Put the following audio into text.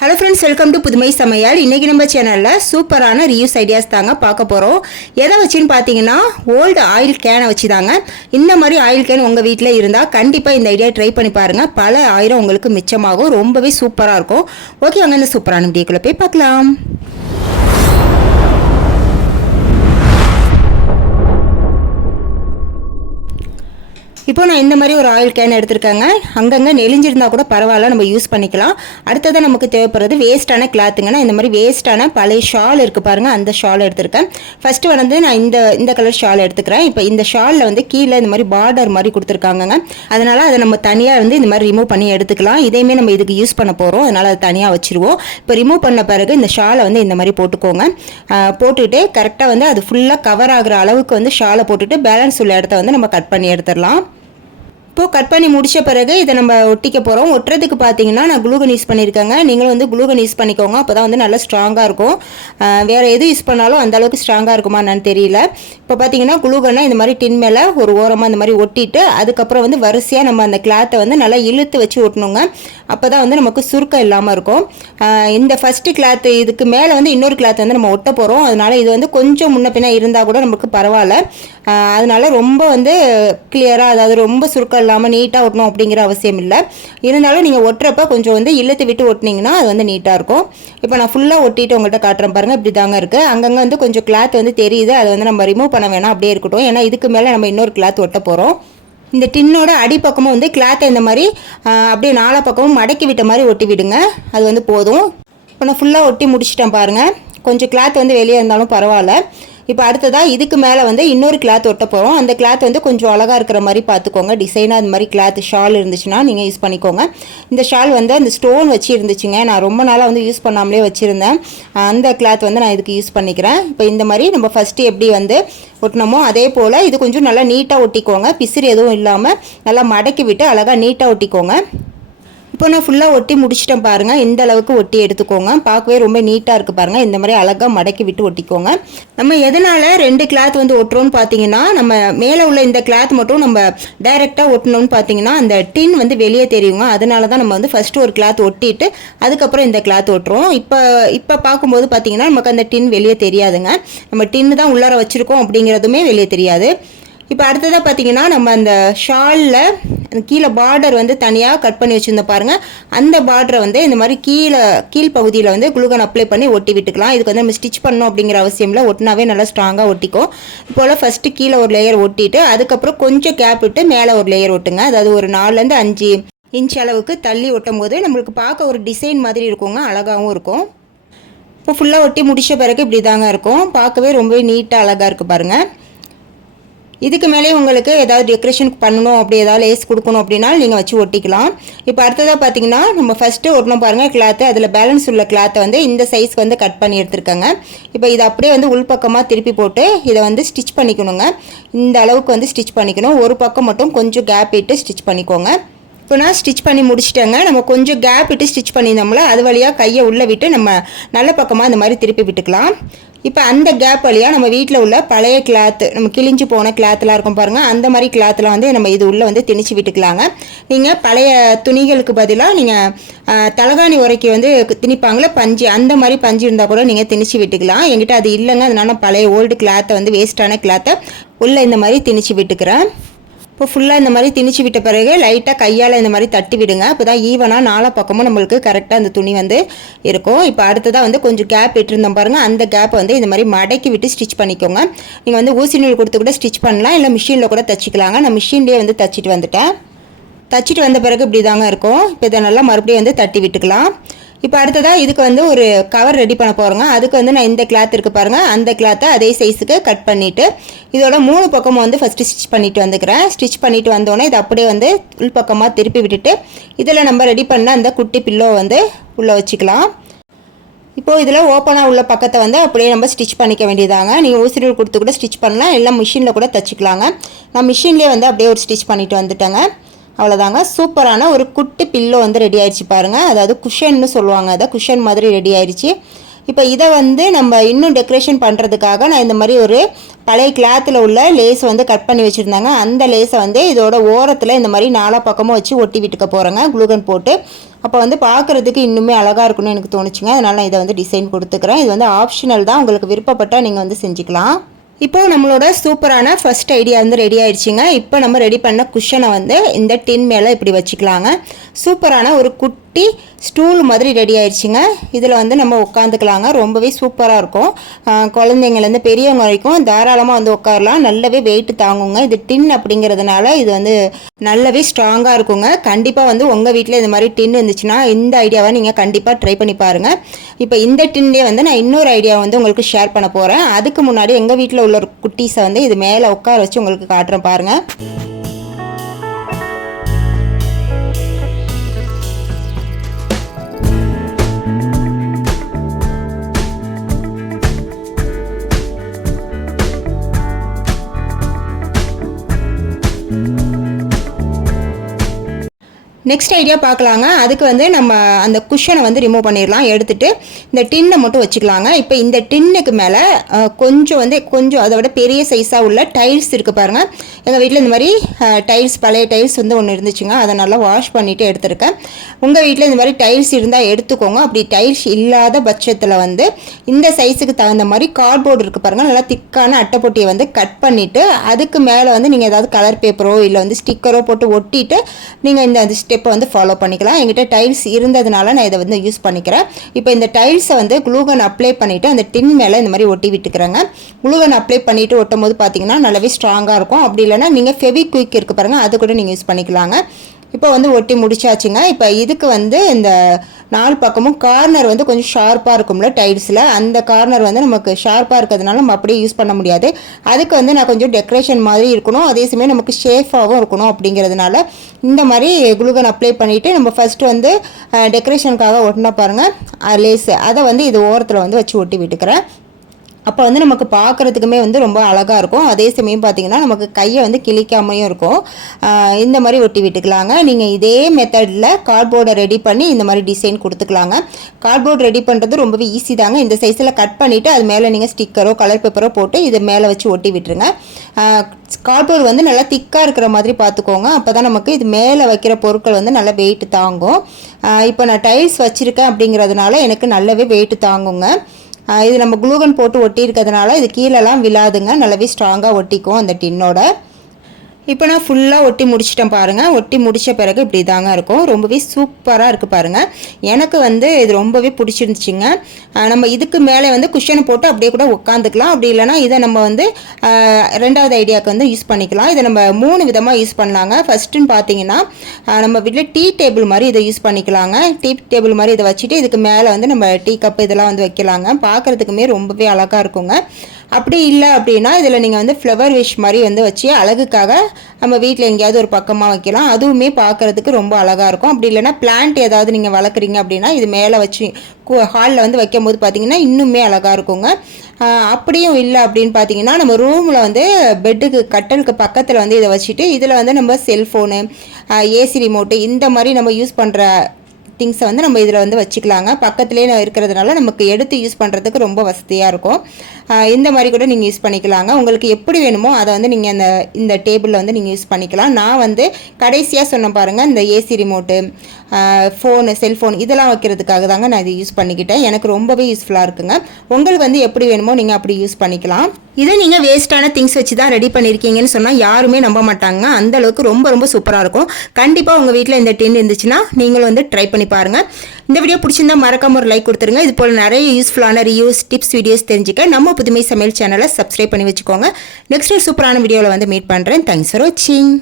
Hello friends, welcome to புதுமை சமையல். இன்றைக்கி நம்ம சேனலில் சூப்பரான ரீயூஸ் ஐடியாஸ் தாங்க பார்க்க போகிறோம். எதை வச்சுன்னு பார்த்தீங்கன்னா, ஓல்டு ஆயில் கேனை வச்சு தாங்க. இந்த மாதிரி ஆயில் கேன் உங்கள் வீட்டில் இருந்தால் கண்டிப்பாக இந்த ஐடியா ட்ரை பண்ணி பாருங்கள். பல ஆயிரம் உங்களுக்கு மிச்சமாகும். ரொம்பவே சூப்பராக இருக்கும். ஓகே, வாங்க இந்த சூப்பரான வீடியோக்குள்ளே போய் பார்க்கலாம். இப்போ நான் இந்த மாதிரி ஒரு ஆயில் கேன் எடுத்திருக்கேங்க. அங்கங்கே நெளிஞ்சிருந்தால் கூட பரவாயில்ல, நம்ம யூஸ் பண்ணிக்கலாம். அடுத்தது நமக்கு தேவைப்படுறது வேஸ்ட்டான கிளாத்துங்கன்னா, இந்த மாதிரி வேஸ்ட்டான பழைய ஷால் இருக்குது பாருங்கள், அந்த ஷால் எடுத்திருக்கேன். ஃபஸ்ட்டு வந்து நான் இந்த கலர் ஷால் எடுத்துக்கிறேன். இப்போ இந்த ஷாலில் வந்து கீழே இந்த மாதிரி பார்டர் மாதிரி கொடுத்துருக்காங்கங்க. அதனால் அதை நம்ம தனியாக வந்து இந்த மாதிரி ரிமூவ் பண்ணி எடுத்துக்கலாம். இதையுமே நம்ம இதுக்கு யூஸ் பண்ண போகிறோம், அதனால் அதை தனியாக வச்சுருவோம். இப்போ ரிமூவ் பண்ண பிறகு இந்த ஷாலை வந்து இந்த மாதிரி போட்டுக்கோங்க. போட்டுட்டு கரெக்டாக வந்து அது ஃபுல்லாக கவர் ஆகிற அளவுக்கு வந்து ஷாலை போட்டுட்டு பேலன்ஸ் உள்ள இடத்த வந்து நம்ம கட் பண்ணி எடுத்துடலாம். இப்போது கட் பண்ணி முடித்த பிறகு இதை நம்ம ஒட்டிக்க போகிறோம். ஒட்டுறதுக்கு பார்த்தீங்கன்னா நான் க்ளூகன் யூஸ் பண்ணியிருக்கேங்க. நீங்களும் வந்து க்ளூகன் யூஸ் பண்ணிக்கோங்க, அப்போ தான் வந்து நல்லா ஸ்ட்ராங்காக இருக்கும். வேறு எது யூஸ் பண்ணாலும் அந்தளவுக்கு ஸ்ட்ராங்காக இருக்குமா என்னன்னு தெரியல. இப்போ பார்த்தீங்கன்னா க்ளூகனை இந்த மாதிரி டின் மேலே ஒரு ஓரமாக இந்த மாதிரி ஒட்டிட்டு அதுக்கப்புறம் வந்து வரிசையாக நம்ம அந்த கிளாத்தை வந்து நல்லா இழுத்து வச்சு ஒட்டணுங்க. அப்போ தான் வந்து நமக்கு சுருக்கம் இல்லாமல் இருக்கும். இந்த ஃபஸ்ட்டு கிளாத்து இதுக்கு மேலே வந்து இன்னொரு கிளாத் வந்து நம்ம ஒட்ட போகிறோம். அதனால் இது வந்து கொஞ்சம் முன்ன பின்ன இருந்தால் கூட நமக்கு பரவாயில்ல. அதனால் ரொம்ப வந்து கிளியராக, அதாவது ரொம்ப சுருக்கம் இல்லாமல் நீட்டாக ஒட்டணும் அப்படிங்கிற அவசியம் இல்லை. இருந்தாலும் நீங்கள் ஒட்டுறப்ப கொஞ்சம் வந்து இழுத்து விட்டு ஒட்டினீங்கன்னா அது வந்து நீட்டாக இருக்கும். இப்போ நான் ஃபுல்லாக ஒட்டிட்டு உங்கள்கிட்ட காட்டுறேன் பாருங்கள். இப்படி தாங்க இருக்குது. அங்கங்கே வந்து கொஞ்சம் கிளாத் வந்து தெரியுது, அதை வந்து நம்ம ரிமூவ் பண்ண வேணாம், அப்படியே இருக்கட்டும். ஏன்னா இதுக்கு மேலே நம்ம இன்னொரு கிளாத் ஒட்ட போகிறோம். இந்த டின்னோட அடிப்பக்கமும் வந்து கிளாத்தை இந்த மாதிரி அப்படியே நாலா பக்கமும் மடக்கி விட்ட மாதிரி ஒட்டி விடுங்க. அது வந்து போதும். இப்போ நான் ஃபுல்லாக ஒட்டி முடிச்சிட்டேன் பாருங்கள். கொஞ்சம் கிளாத் வந்து வெளியே இருந்தாலும் பரவாயில்ல. இப்போ அடுத்ததாக இதுக்கு மேலே வந்து இன்னொரு கிளாத் ஒட்ட போகிறோம். அந்த கிளாத் வந்து கொஞ்சம் அழகாக இருக்கிற மாதிரி பார்த்துக்கோங்க. டிசைனாக அந்த மாதிரி கிளாத் ஷால் இருந்துச்சுன்னா நீங்கள் யூஸ் பண்ணிக்கோங்க. இந்த ஷால் வந்து அந்த ஸ்டோன் வச்சு இருந்துச்சுங்க. நான் ரொம்ப நாளாக வந்து யூஸ் பண்ணாமலே வச்சுருந்தேன். அந்த கிளாத் வந்து நான் இதுக்கு யூஸ் பண்ணிக்கிறேன். இப்போ இந்த மாதிரி நம்ம ஃபஸ்ட்டு எப்படி வந்து ஒட்டினோமோ அதே போல் இது கொஞ்சம் நல்லா நீட்டாக ஒட்டிக்கோங்க. பிசிறு எதுவும் இல்லாமல் நல்லா மடக்கி விட்டு அழகாக நீட்டாக ஒட்டிக்கோங்க. இப்போ நான் ஃபுல்லாக ஒட்டி முடிச்சிட்டேன் பாருங்கள். இந்த அளவுக்கு ஒட்டி எடுத்துக்கோங்க. பார்க்கவே ரொம்ப நீட்டாக இருக்குது பாருங்கள். இந்த மாதிரி அழகாக மடக்கி விட்டு ஒட்டிக்கோங்க. நம்ம எதனால் 2 கிளாத் வந்து ஒட்டுறோன்னு பார்த்தீங்கன்னா, நம்ம மேலே உள்ள இந்த கிளாத் மட்டும் நம்ம டைரெக்டாக ஒட்டணும்னு பார்த்தீங்கன்னா அந்த டின் வந்து வெளியே தெரியுங்க. அதனால தான் நம்ம வந்து ஃபஸ்ட்டு ஒரு கிளாத் ஒட்டிட்டு அதுக்கப்புறம் இந்த கிளாத் ஒட்டுறோம். இப்போ பார்க்கும்போது பார்த்தீங்கன்னா நமக்கு அந்த டின் வெளியே தெரியாதுங்க. நம்ம டின்னு தான் உள்ளார வச்சுருக்கோம் அப்படிங்கிறதுமே வெளியே தெரியாது. இப்போ அடுத்ததாக பார்த்தீங்கன்னா நம்ம அந்த ஷாலில் கீழே பார்டர் வந்து தனியாக கட் பண்ணி வச்சுருந்தோம் பாருங்கள். அந்த பார்டரை வந்து இந்த மாதிரி கீழ் பகுதியில் வந்து க்ளூகன் அப்ளை பண்ணி ஒட்டி விட்டுக்கலாம். இதுக்கு வந்து நம்ம ஸ்டிச் பண்ணணும் அப்படிங்கிற அவசியம் இல்லை. ஒட்டினாவே நல்லா ஸ்ட்ராங்காக ஒட்டிக்கும். இப்போல ஃபஸ்ட்டு கீழே ஒரு லேயர் ஒட்டிட்டு அதுக்கப்புறம் கொஞ்சம் கேப் விட்டு மேலே ஒரு லேயர் ஒட்டுங்க. அதாவது ஒரு 4 5 இன்ச் அளவுக்கு தள்ளி ஒட்டும் போது நம்மளுக்கு பார்க்க ஒரு டிசைன் மாதிரி இருக்குங்க, அழகாகவும் இருக்கும். இப்போ ஃபுல்லாக ஒட்டி முடித்த பிறகு இப்படி தாங்க இருக்கும். பார்க்கவே ரொம்பவே நீட்டாக அழகாக இருக்குது பாருங்கள். இதுக்கு மேலே உங்களுக்கு ஏதாவது டெக்கரேஷன் பண்ணணும், அப்படி ஏதாவது லேஸ் கொடுக்கணும் அப்படின்னாலும் நீங்கள் வச்சு ஒட்டிக்கலாம். இப்போ அடுத்ததாக பார்த்தீங்கன்னா நம்ம ஃபஸ்ட்டு ஒட்டணும் பாருங்கள் கிளாத்து. அதில் பேலன்ஸ் உள்ள கிளாத்தை வந்து இந்த சைஸ்க்கு வந்து கட் பண்ணி எடுத்துருக்கேங்க. இப்போ இதை அப்படியே வந்து உள்பக்கமாக திருப்பி போட்டு இதை வந்து ஸ்டிச் பண்ணிக்கணுங்க. இந்த அளவுக்கு வந்து ஸ்டிச் பண்ணிக்கணும். ஒரு பக்கம் மட்டும் கொஞ்சம் கேப் விட்டு ஸ்டிச் பண்ணிக்கோங்க. இப்போ நான் ஸ்டிச் பண்ணி முடிச்சிட்டேங்க. நம்ம கொஞ்சம் கேப் விட்டு ஸ்டிச் பண்ணியிருந்தோம்ல, அது வழியாக கையை உள்ளே விட்டு நம்ம நல்ல பக்கமாக இந்த மாதிரி திருப்பி விட்டுக்கலாம். இப்போ அந்த கேப் வழியாக நம்ம வீட்டில் உள்ள பழைய கிளாத்து, நம்ம கிழிஞ்சு போன கிளாத்லாம் இருக்கும் பாருங்கள், அந்த மாதிரி கிளாத்தில் வந்து நம்ம இது உள்ளே வந்து திணிச்சு விட்டுக்கலாங்க. நீங்கள் பழைய துணிகளுக்கு பதிலாக நீங்கள் தலகாணி உரைக்கு வந்து திணிப்பாங்களே பஞ்சு, அந்த மாதிரி பஞ்சு இருந்தால் கூட நீங்கள் திணிச்சு விட்டுக்கலாம். என்கிட்ட அது இல்லைங்க, அதனால பழைய ஓல்டு கிளாத்தை வந்து வேஸ்ட்டான கிளாத்தை உள்ளே இந்த மாதிரி திணிச்சு விட்டுக்கிறேன். இப்போ ஃபுல்லாக இந்த மாதிரி திணிச்சு விட்ட பிறகு லைட்டாக கையால் இந்த மாதிரி தட்டி விடுங்க. அப்போ தான் ஈவனாக நாலா பக்கமும் நம்மளுக்கு கரெக்டாக அந்த துணி வந்து இருக்கும். இப்போ அடுத்ததாக வந்து கொஞ்சம் கேப் விட்டுருந்தோம் பாருங்கள். அந்த கேப் வந்து இந்த மாதிரி மடக்கி விட்டு ஸ்டிச் பண்ணிக்கோங்க. நீங்கள் வந்து ஊசி நூல் கொடுத்து கூட ஸ்டிச் பண்ணலாம், இல்லை மிஷினில் கூட தச்சிக்கலாங்க. நான் மிஷின்லேயே வந்து தச்சிட்டு வந்துட்டேன். தச்சிட்டு வந்த பிறகு இப்படி தாங்க இருக்கும். இப்போ இதை நல்லா மறுபடியும் வந்து தட்டி விட்டுக்கலாம். இப்போ அடுத்ததாக இதுக்கு வந்து ஒரு கவர் ரெடி பண்ண போகிறோங்க. அதுக்கு வந்து நான் இந்த கிளாத் இருக்குது பாருங்கள், அந்த கிளாத்தை அதே சைஸுக்கு கட் பண்ணிவிட்டு இதோட 3 பக்கமும் வந்து ஃபஸ்ட்டு ஸ்டிச் பண்ணிவிட்டு வந்துக்கிறேன். ஸ்டிச் பண்ணிவிட்டு வந்தோடனே இதை அப்படியே வந்து உள்பக்கமாக திருப்பி விட்டுட்டு இதில் நம்ம ரெடி பண்ண அந்த குட்டி பில்லோ வந்து உள்ளே வச்சுக்கலாம். இப்போது இதில் ஓப்பனாக உள்ள பக்கத்தை வந்து அப்படியே நம்ம ஸ்டிச் பண்ணிக்க வேண்டியதாங்க. நீங்கள் ஊசி நூல் கொடுத்து கூட ஸ்டிச் பண்ணலாம், இல்லை மிஷினில் கூட தச்சுக்கலாங்க. நான் மிஷின்லேயே வந்து அப்படியே ஒரு ஸ்டிச் பண்ணிவிட்டு வந்துட்டேங்க. அவ்வளோதாங்க. சூப்பரான ஒரு குட்டி பில்லோ வந்து ரெடி ஆயிடுச்சு பாருங்கள். அதாவது குஷன்னு சொல்லுவாங்க, அதை குஷன் மாதிரி ரெடி ஆயிடுச்சு. இப்போ இதை வந்து நம்ம இன்னும் டெக்கரேஷன் பண்ணுறதுக்காக நான் இந்த மாதிரி ஒரு பழைய கிளாத்தில் உள்ள லேஸ் வந்து கட் பண்ணி வச்சுருந்தாங்க. அந்த லேஸை வந்து இதோட ஓரத்தில் இந்த மாதிரி 4 பக்கமும் வச்சு ஒட்டி விட்டுக்க போகிறேங்க க்ளூகன் போட்டு. அப்போ வந்து பார்க்குறதுக்கு இன்னுமே அழகாக இருக்குன்னு எனக்கு தோணுச்சுங்க. அதனால் நான் இதை வந்து டிசைன் கொடுத்துக்கிறேன். இது வந்து ஆப்ஷனல் தான், உங்களுக்கு விருப்பப்பட்டால் நீங்கள் வந்து செஞ்சுக்கலாம். இப்போது நம்மளோட சூப்பரான ஃபர்ஸ்ட் ஐடியா வந்து ரெடி ஆயிடுச்சுங்க. இப்போ நம்ம ரெடி பண்ண குஷனை வந்து இந்த டின் மேலே இப்படி வச்சுக்கலாங்க. சூப்பரான ஒரு குட்டி ஸ்டூல் மாதிரி ரெடி ஆயிடுச்சுங்க. இதில் வந்து நம்ம உட்காந்துக்கலாங்க. ரொம்பவே சூப்பராக இருக்கும். குழந்தைங்கலேருந்து பெரியவங்க வரைக்கும் தாராளமாக வந்து உட்காரலாம். நல்லாவே வெயிட் தாங்குங்க. இது டின் அப்படிங்கிறதுனால இது வந்து நல்லாவே ஸ்ட்ராங்காக இருக்குங்க. கண்டிப்பாக வந்து உங்கள் வீட்டில் இந்த மாதிரி டின் இருந்துச்சுன்னா இந்த ஐடியாவை நீங்கள் கண்டிப்பாக ட்ரை பண்ணி பாருங்கள். இப்போ இந்த டின்லேயே வந்து நான் இன்னொரு ஐடியா வந்து உங்களுக்கு ஷேர் பண்ண போகிறேன். அதுக்கு முன்னாடி எங்கள் வீட்டில் உள்ள குட்டீஸை வந்து இது மேலே உட்கார வச்சு உங்களுக்கு காட்டுறேன் பாருங்கள். நெக்ஸ்ட் ஐடியா பார்க்கலாங்க. அதுக்கு வந்து நம்ம அந்த குஷனை வந்து ரிமூவ் பண்ணிடலாம். எடுத்துகிட்டு இந்த டின்னை மட்டும் வச்சுக்கலாங்க. இப்போ இந்த டின்னுக்கு மேலே கொஞ்சம் அதை விட பெரிய சைஸாக உள்ள டைல்ஸ் இருக்குது பாருங்கள். எங்கள் வீட்டில் இந்த மாதிரி பழைய டைல்ஸ் வந்து ஒன்று இருந்துச்சுங்க. அதை நல்லா வாஷ் பண்ணிவிட்டு எடுத்துருக்கேன். உங்கள் வீட்டில் இந்த மாதிரி டைல்ஸ் இருந்தால் எடுத்துக்கோங்க. அப்படி டைல்ஸ் இல்லாத பட்சத்தில் வந்து இந்த சைஸுக்கு தகுந்த மாதிரி கார்ட்போர்டு இருக்குது பாருங்கள். நல்லா திக்கான அட்டைப்பொட்டியை வந்து கட் பண்ணிவிட்டு அதுக்கு மேலே வந்து நீங்கள் ஏதாவது கலர் பேப்பரோ இல்லை வந்து ஸ்டிக்கரோ போட்டு ஒட்டிட்டு நீங்கள் இந்த ஸ்டெப்பை வந்து ஃபாலோ பண்ணிக்கலாம். என்கிட்ட டைல்ஸ் இருந்ததுனால நான் இதை வந்து யூஸ் பண்ணிக்கிறேன். இப்போ இந்த டைல்ஸை வந்து க்ளூகன் அப்ளை பண்ணிவிட்டு அந்த டின் மேலே இந்த மாதிரி ஒட்டி விட்டுக்கிறேங்க. க்ளூகன் அப்ளை பண்ணிவிட்டு ஒட்டும் போது பார்த்தீங்கன்னா நல்லாவே ஸ்ட்ராங்காக இருக்கும். அப்படி இல்லைனா நீங்கள் ஃபெவிக்விக் இருக்குது பாருங்கள், அது கூட நீங்கள் யூஸ் பண்ணிக்கலாங்க. இப்போ வந்து ஒட்டி முடிச்சாச்சுங்க. இப்போ இதுக்கு வந்து இந்த 4 பக்கமும் கார்னர் வந்து கொஞ்சம் ஷார்ப்பாக இருக்கும்ல டைல்ஸில், அந்த கார்னர் வந்து நமக்கு ஷார்ப்பாக இருக்கிறதுனால நம்ம அப்படியே யூஸ் பண்ண முடியாது. அதுக்கு வந்து நான் கொஞ்சம் டெக்கரேஷன் மாதிரி இருக்கணும், அதே சமயம் நமக்கு ஷேஃபாகவும் இருக்கணும். அப்படிங்கிறதுனால இந்த மாதிரி க்ளூகன் அப்ளை பண்ணிவிட்டு நம்ம ஃபஸ்ட்டு வந்து டெக்கரேஷனுக்காக ஒட்டினா பாருங்கள் லேஸு, அதை வந்து இது ஓரத்தில் வந்து வச்சு ஒட்டி விட்டுக்கிறேன். அப்போ வந்து நமக்கு பார்க்குறதுக்குமே வந்து ரொம்ப அழகாக இருக்கும். அதே சமயம் பார்த்திங்கன்னா நமக்கு கையை வந்து கிழிக்காமையும் இருக்கும். இந்த மாதிரி ஒட்டி விட்டுக்கலாங்க. நீங்கள் இதே மெத்தடில் கார்ட்போர்டை ரெடி பண்ணி இந்த மாதிரி டிசைன் கொடுத்துக்கலாங்க. கார்ட்போர்டு ரெடி பண்ணுறது ரொம்பவே ஈஸி தாங்க. இந்த சைஸில் கட் பண்ணிவிட்டு அது மேலே நீங்கள் ஸ்டிக்கரோ கலர் பேப்பரோ போட்டு இதை மேலே வச்சு ஒட்டி விட்டுருங்க. கார்ட்போர்டு வந்து நல்லா திக்காக இருக்கிற மாதிரி பார்த்துக்கோங்க. அப்போ தான் நமக்கு இது மேலே வைக்கிற பொருட்கள் வந்து நல்லா வெயிட் தாங்கும். இப்போ நான் டைல்ஸ் வச்சுருக்கேன் அப்படிங்கிறதுனால எனக்கு நல்லாவே வெயிட் தாங்குங்க. இது நம்ம க்ளூகன் போட்டு ஒட்டி இருக்கிறதுனால இது கீழெல்லாம் விழாதுங்க. நல்லாவே ஸ்ட்ராங்காக ஒட்டிக்கும் அந்த டின்னோட. இப்போ நான் ஃபுல்லாக ஒட்டி முடிச்சிட்டேன் பாருங்கள். ஒட்டி முடித்த பிறகு இப்படி தாங்க இருக்கும். ரொம்பவே சூப்பராக இருக்குது பாருங்கள். எனக்கு வந்து இது ரொம்பவே பிடிச்சிருந்துச்சிங்க. நம்ம இதுக்கு மேலே வந்து குஷனை போட்டு அப்படியே கூட உட்காந்துக்கலாம். அப்படி இல்லைனா இதை நம்ம வந்து ரெண்டாவது ஐடியாவுக்கு வந்து யூஸ் பண்ணிக்கலாம். இதை நம்ம 3 விதமாக யூஸ் பண்ணலாங்க. ஃபஸ்ட்டுன்னு பார்த்தீங்கன்னா நம்ம வீட்டில் டீ டேபிள் மாதிரி இதை யூஸ் பண்ணிக்கலாங்க. டீ டேபிள் மாதிரி இதை வச்சுட்டு இதுக்கு மேலே வந்து நம்ம டீ கப்பு இதெல்லாம் வந்து வைக்கலாங்க. பார்க்குறதுக்குமே ரொம்பவே அழகாக இருக்குங்க. அப்படி இல்லை அப்படின்னா இதில் நீங்கள் வந்து ஃப்ளவர் விஷ் மாதிரி வந்து வச்சு அழகுக்காக நம்ம வீட்டில் எங்கேயாவது ஒரு பக்கமாக வைக்கலாம். அதுவுமே பார்க்குறதுக்கு ரொம்ப அழகாக இருக்கும். அப்படி இல்லைனா பிளான்ட் ஏதாவது நீங்கள் வளர்க்குறீங்க அப்படின்னா இது மேலே வச்சு ஹாலில் வந்து வைக்கும் போது பார்த்திங்கன்னா இன்னுமே அழகாக இருக்குங்க. அப்படியும் இல்லை அப்படின்னு பார்த்தீங்கன்னா நம்ம ரூமில் வந்து பெட்டுக்கு கட்டலுக்கு பக்கத்தில் வந்து இதை வச்சுட்டு இதில் வந்து நம்ம செல்ஃபோனு ஏசி ரிமோட்டு இந்த மாதிரி நம்ம யூஸ் பண்ணுற திங்ஸை வந்து நம்ம இதில் வந்து வச்சுக்கலாங்க. பக்கத்துலேயே இருக்கிறதுனால நமக்கு எடுத்து யூஸ் பண்ணுறதுக்கு ரொம்ப வசதியாக இருக்கும். இந்த மாதிரி கூட நீங்கள் யூஸ் பண்ணிக்கலாங்க. உங்களுக்கு எப்படி வேணுமோ அதை வந்து நீங்கள் இந்த டேபிளில் வந்து நீங்கள் யூஸ் பண்ணிக்கலாம். நான் வந்து கடைசியாக சொன்ன பாருங்கள் இந்த ஏசி ரிமோட்டு ஃபோனு செல்ஃபோன் இதெல்லாம் வைக்கிறதுக்காக தாங்க நான் இதை யூஸ் பண்ணிக்கிட்டேன். எனக்கு ரொம்பவே யூஸ்ஃபுல்லாக இருக்குங்க. உங்களுக்கு வந்து எப்படி வேணுமோ நீங்கள் அப்படி யூஸ் பண்ணிக்கலாம். இதை நீங்கள் வேஸ்ட்டான திங்ஸ் வச்சு தான் ரெடி பண்ணியிருக்கீங்கன்னு சொன்னால் யாருமே நம்ப மாட்டாங்க. அந்தளவுக்கு ரொம்ப ரொம்ப சூப்பராக இருக்கும். கண்டிப்பாக உங்கள் வீட்டில் இந்த டின் இருந்துச்சுன்னா நீங்களும் வந்து ட்ரை பண்ணி பாருங்கள். இந்த வீடியோ பிடிச்சிருந்தா மறக்காம ஒரு லைக் கொடுத்துருங்க. இது போல் நிறைய யூஸ்ஃபுல்லான ரிவ்யூஸ் டிப்ஸ் வீடியோஸ் தெரிஞ்சுக்க நம்ம புதுமை சமையல் சேனலை சப்ஸ்கிரைப் பண்ணி வச்சுக்கோங்க. நெக்ஸ்ட் ஒரு சூப்பரான வீடியோவில் வந்து மீட் பண்ணுறேன். தேங்க்ஸ் ஃபார் வாட்சிங்.